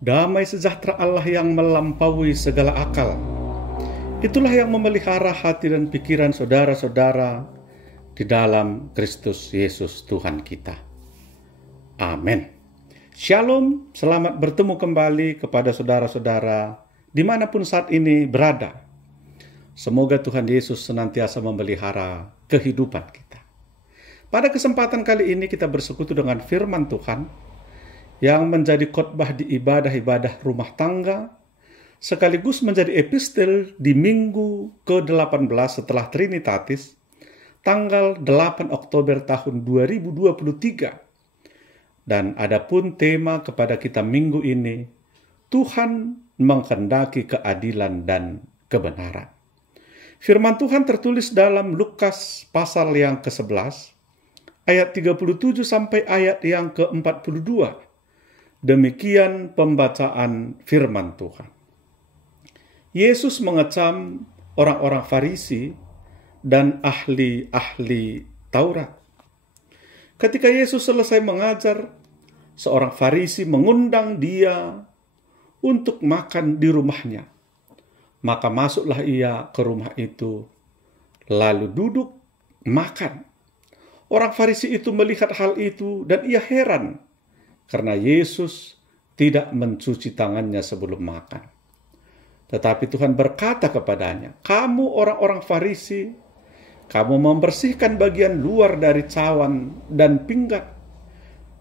Damai sejahtera Allah yang melampaui segala akal, itulah yang memelihara hati dan pikiran saudara-saudara di dalam Kristus Yesus Tuhan kita. Amin. Shalom, selamat bertemu kembali kepada saudara-saudara dimanapun saat ini berada. Semoga Tuhan Yesus senantiasa memelihara kehidupan kita. Pada kesempatan kali ini kita bersekutu dengan firman Tuhan yang menjadi khotbah di ibadah-ibadah rumah tangga, sekaligus menjadi epistel di minggu ke-18 setelah Trinitatis, tanggal 8 Oktober tahun 2023. Dan adapun tema kepada kita minggu ini, Tuhan menghendaki keadilan dan kebenaran. Firman Tuhan tertulis dalam Lukas pasal yang ke-11, ayat 37 sampai ayat yang ke-42. Demikian pembacaan firman Tuhan. Yesus mengecam orang-orang Farisi dan ahli-ahli Taurat. Ketika Yesus selesai mengajar, seorang Farisi mengundang dia untuk makan di rumahnya. Maka masuklah ia ke rumah itu, lalu duduk makan. Orang Farisi itu melihat hal itu dan ia heran, karena Yesus tidak mencuci tangannya sebelum makan. Tetapi Tuhan berkata kepadanya, "Kamu orang-orang Farisi, kamu membersihkan bagian luar dari cawan dan pinggan,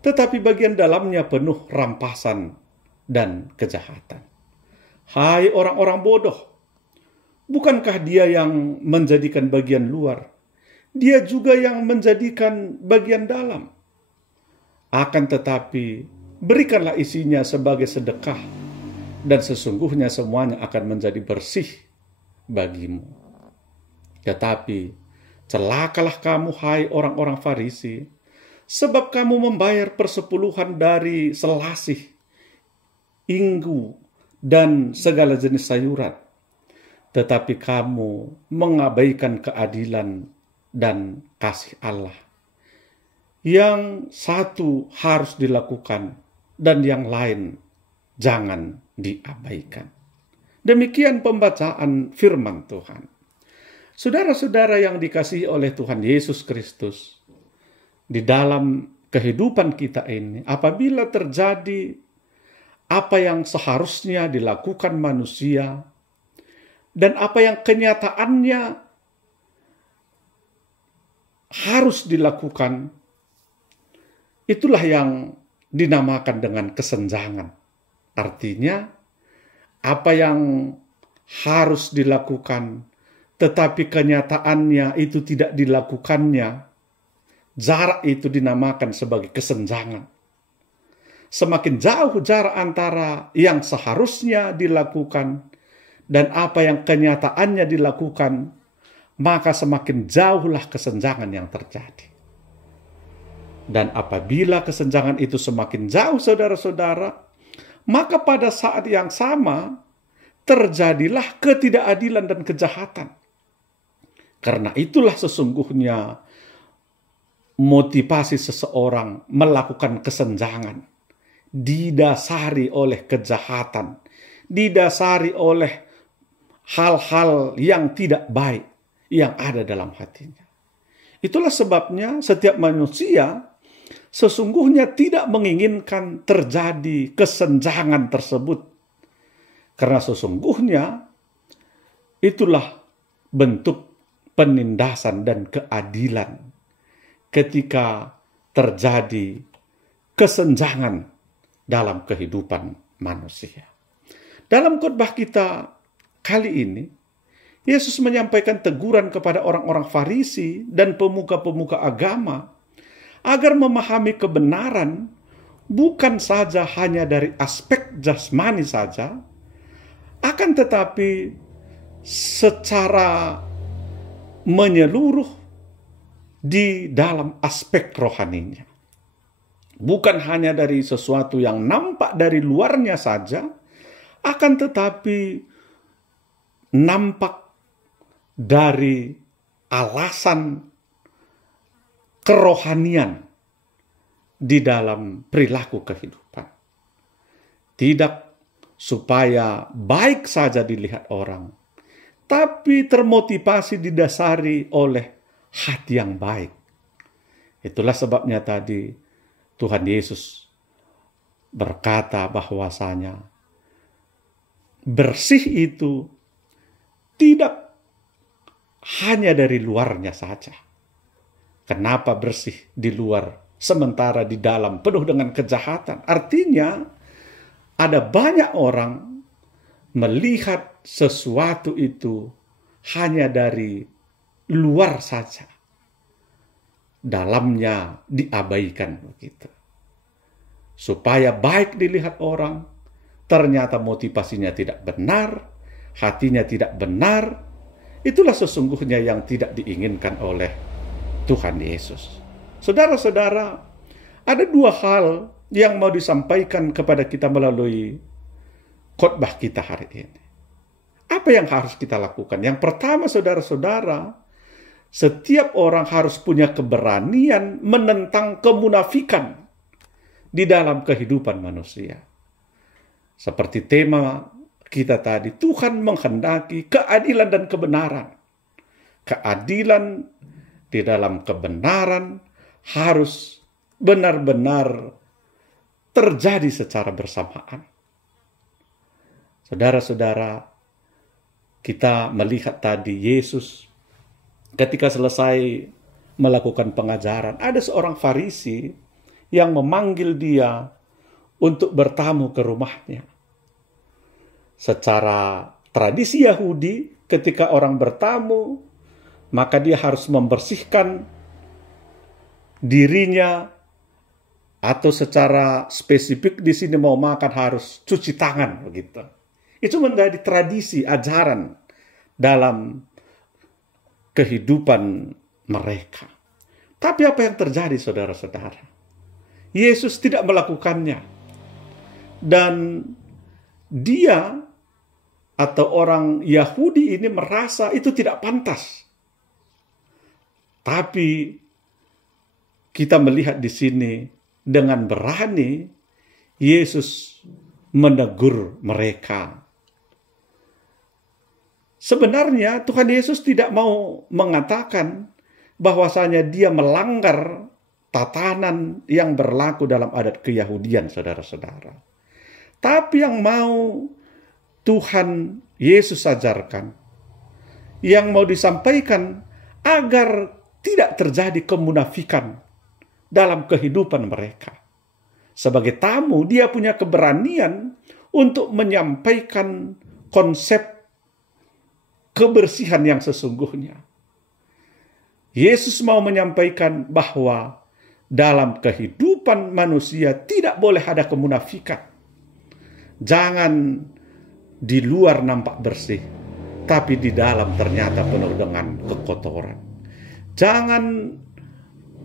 tetapi bagian dalamnya penuh rampasan dan kejahatan. Hai orang-orang bodoh, bukankah dia yang menjadikan bagian luar? Dia juga yang menjadikan bagian dalam. Akan tetapi, berikanlah isinya sebagai sedekah, dan sesungguhnya semuanya akan menjadi bersih bagimu. Tetapi, celakalah kamu, hai orang-orang Farisi, sebab kamu membayar persepuluhan dari selasih, inggu, dan segala jenis sayuran. Tetapi kamu mengabaikan keadilan dan kasih Allah. Yang satu harus dilakukan dan yang lain jangan diabaikan." Demikian pembacaan firman Tuhan. Saudara-saudara yang dikasihi oleh Tuhan Yesus Kristus, di dalam kehidupan kita ini, apabila terjadi apa yang seharusnya dilakukan manusia dan apa yang kenyataannya harus dilakukan, itulah yang dinamakan dengan kesenjangan. Artinya, apa yang harus dilakukan, tetapi kenyataannya itu tidak dilakukannya, jarak itu dinamakan sebagai kesenjangan. Semakin jauh jarak antara yang seharusnya dilakukan dan apa yang kenyataannya dilakukan, maka semakin jauhlah kesenjangan yang terjadi. Dan apabila kesenjangan itu semakin jauh, saudara-saudara, maka pada saat yang sama terjadilah ketidakadilan dan kejahatan. Karena itulah sesungguhnya motivasi seseorang melakukan kesenjangan didasari oleh kejahatan, didasari oleh hal-hal yang tidak baik yang ada dalam hatinya. Itulah sebabnya setiap manusia sesungguhnya tidak menginginkan terjadi kesenjangan tersebut. Karena sesungguhnya itulah bentuk penindasan dan keadilan ketika terjadi kesenjangan dalam kehidupan manusia. Dalam khotbah kita kali ini, Yesus menyampaikan teguran kepada orang-orang Farisi dan pemuka-pemuka agama agar memahami kebenaran bukan saja hanya dari aspek jasmani saja, akan tetapi secara menyeluruh di dalam aspek rohaninya. Bukan hanya dari sesuatu yang nampak dari luarnya saja, akan tetapi nampak dari alasan kerohanian di dalam perilaku kehidupan. Tidak supaya baik saja dilihat orang, tapi termotivasi didasari oleh hati yang baik. Itulah sebabnya tadi Tuhan Yesus berkata bahwasanya bersih itu tidak hanya dari luarnya saja. Kenapa bersih di luar sementara di dalam penuh dengan kejahatan? Artinya ada banyak orang melihat sesuatu itu hanya dari luar saja. Dalamnya diabaikan begitu. Supaya baik dilihat orang, ternyata motivasinya tidak benar, hatinya tidak benar. Itulah sesungguhnya yang tidak diinginkan oleh Tuhan Yesus. Saudara-saudara, ada dua hal yang mau disampaikan kepada kita melalui khotbah kita hari ini. Apa yang harus kita lakukan? Yang pertama, saudara-saudara, setiap orang harus punya keberanian menentang kemunafikan di dalam kehidupan manusia. Seperti tema kita tadi, Tuhan menghendaki keadilan dan kebenaran. Keadilan di dalam kebenaran harus benar-benar terjadi secara bersamaan. Saudara-saudara, kita melihat tadi Yesus ketika selesai melakukan pengajaran, ada seorang Farisi yang memanggil dia untuk bertamu ke rumahnya. Secara tradisi Yahudi, ketika orang bertamu, maka dia harus membersihkan dirinya, atau secara spesifik di sini mau makan harus cuci tangan begitu. Itu menjadi tradisi, ajaran dalam kehidupan mereka. Tapi apa yang terjadi, saudara-saudara? Yesus tidak melakukannya. Dan dia atau orang Yahudi ini merasa itu tidak pantas. Tapi kita melihat di sini dengan berani Yesus menegur mereka. Sebenarnya Tuhan Yesus tidak mau mengatakan bahwasanya dia melanggar tatanan yang berlaku dalam adat keyahudian, saudara-saudara. Tapi yang mau Tuhan Yesus ajarkan, yang mau disampaikan agar tidak terjadi kemunafikan dalam kehidupan mereka. Sebagai tamu, dia punya keberanian untuk menyampaikan konsep kebersihan yang sesungguhnya. Yesus mau menyampaikan bahwa dalam kehidupan manusia tidak boleh ada kemunafikan. Jangan di luar nampak bersih, tapi di dalam ternyata penuh dengan kekotoran. Jangan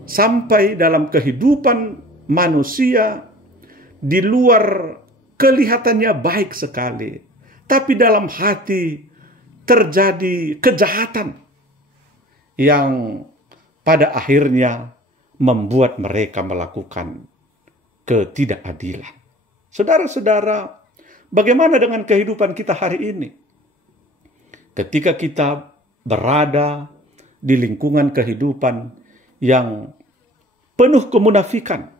sampai dalam kehidupan manusia di luar kelihatannya baik sekali, tapi dalam hati terjadi kejahatan yang pada akhirnya membuat mereka melakukan ketidakadilan. Saudara-saudara, bagaimana dengan kehidupan kita hari ini? Ketika kita berada di lingkungan kehidupan yang penuh kemunafikan,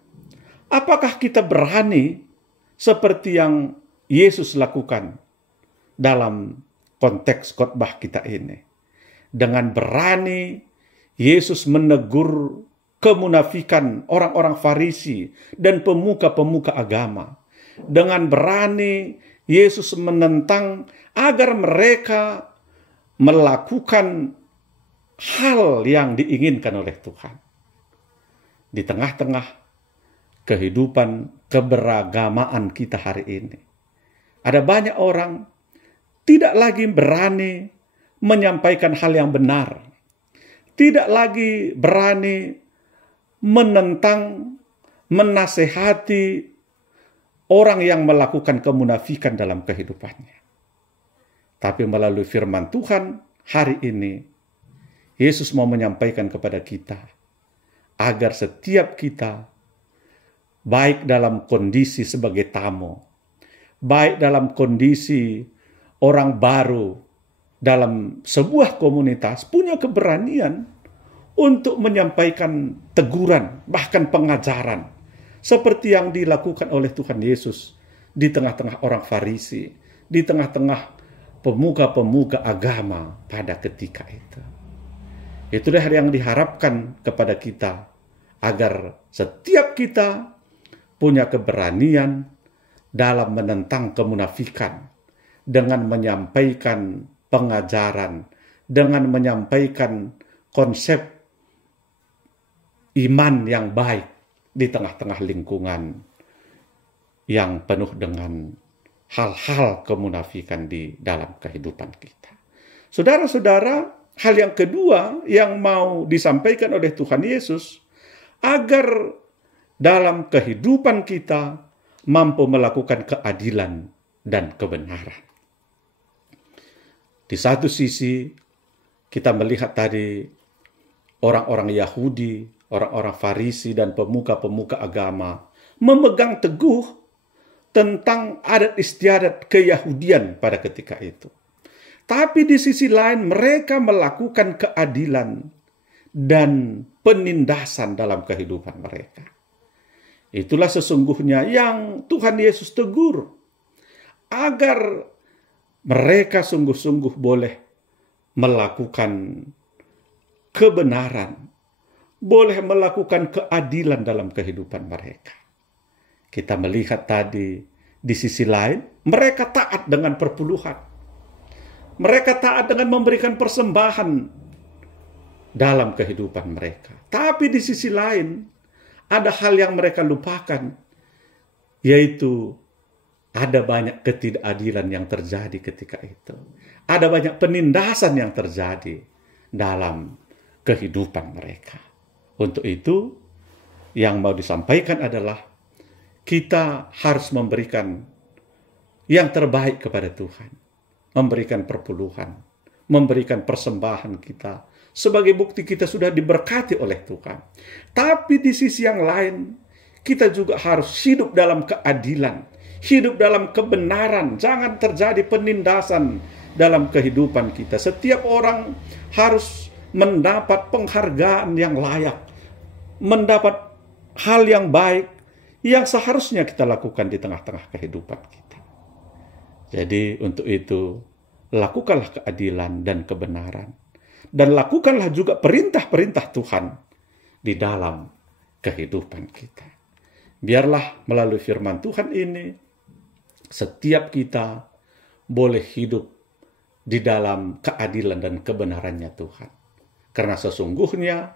apakah kita berani seperti yang Yesus lakukan dalam konteks khotbah kita ini? Dengan berani Yesus menegur kemunafikan orang-orang Farisi dan pemuka-pemuka agama. Dengan berani Yesus menentang agar mereka melakukan hal yang diinginkan oleh Tuhan. Di tengah-tengah kehidupan keberagamaan kita hari ini, ada banyak orang tidak lagi berani menyampaikan hal yang benar, tidak lagi berani menentang, menasehati orang yang melakukan kemunafikan dalam kehidupannya. Tapi melalui firman Tuhan hari ini, Yesus mau menyampaikan kepada kita agar setiap kita, baik dalam kondisi sebagai tamu baik dalam kondisi orang baru dalam sebuah komunitas, punya keberanian untuk menyampaikan teguran, bahkan pengajaran, seperti yang dilakukan oleh Tuhan Yesus di tengah-tengah orang Farisi, di tengah-tengah pemuka-pemuka agama pada ketika itu. Itulah yang diharapkan kepada kita, agar setiap kita punya keberanian dalam menentang kemunafikan, dengan menyampaikan pengajaran, dengan menyampaikan konsep iman yang baik di tengah-tengah lingkungan yang penuh dengan hal-hal kemunafikan di dalam kehidupan kita. Saudara-saudara, hal yang kedua yang mau disampaikan oleh Tuhan Yesus, agar dalam kehidupan kita mampu melakukan keadilan dan kebenaran. Di satu sisi, kita melihat tadi orang-orang Yahudi, orang-orang Farisi dan pemuka-pemuka agama memegang teguh tentang adat istiadat keyahudian pada ketika itu. Tapi di sisi lain mereka melakukan keadilan dan penindasan dalam kehidupan mereka. Itulah sesungguhnya yang Tuhan Yesus tegur, agar mereka sungguh-sungguh boleh melakukan kebenaran, boleh melakukan keadilan dalam kehidupan mereka. Kita melihat tadi di sisi lain, mereka taat dengan perpuluhan. Mereka taat dengan memberikan persembahan dalam kehidupan mereka. Tapi di sisi lain, ada hal yang mereka lupakan, yaitu ada banyak ketidakadilan yang terjadi ketika itu. Ada banyak penindasan yang terjadi dalam kehidupan mereka. Untuk itu, yang mau disampaikan adalah kita harus memberikan yang terbaik kepada Tuhan. Memberikan perpuluhan, memberikan persembahan kita, sebagai bukti kita sudah diberkati oleh Tuhan. Tapi di sisi yang lain, kita juga harus hidup dalam keadilan, hidup dalam kebenaran. Jangan terjadi penindasan dalam kehidupan kita. Setiap orang harus mendapat penghargaan yang layak, mendapat hal yang baik yang seharusnya kita lakukan di tengah-tengah kehidupan kita. Jadi untuk itu, lakukanlah keadilan dan kebenaran. Dan lakukanlah juga perintah-perintah Tuhan di dalam kehidupan kita. Biarlah melalui firman Tuhan ini, setiap kita boleh hidup di dalam keadilan dan kebenarannya Tuhan. Karena sesungguhnya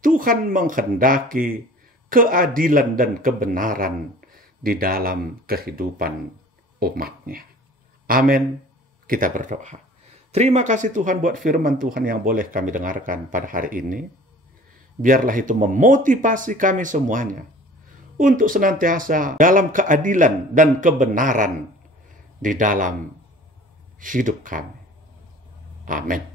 Tuhan menghendaki keadilan dan kebenaran di dalam kehidupan umat-Nya. Amin. Kita berdoa. Terima kasih Tuhan buat firman Tuhan yang boleh kami dengarkan pada hari ini. Biarlah itu memotivasi kami semuanya untuk senantiasa dalam keadilan dan kebenaran di dalam hidup kami. Amin.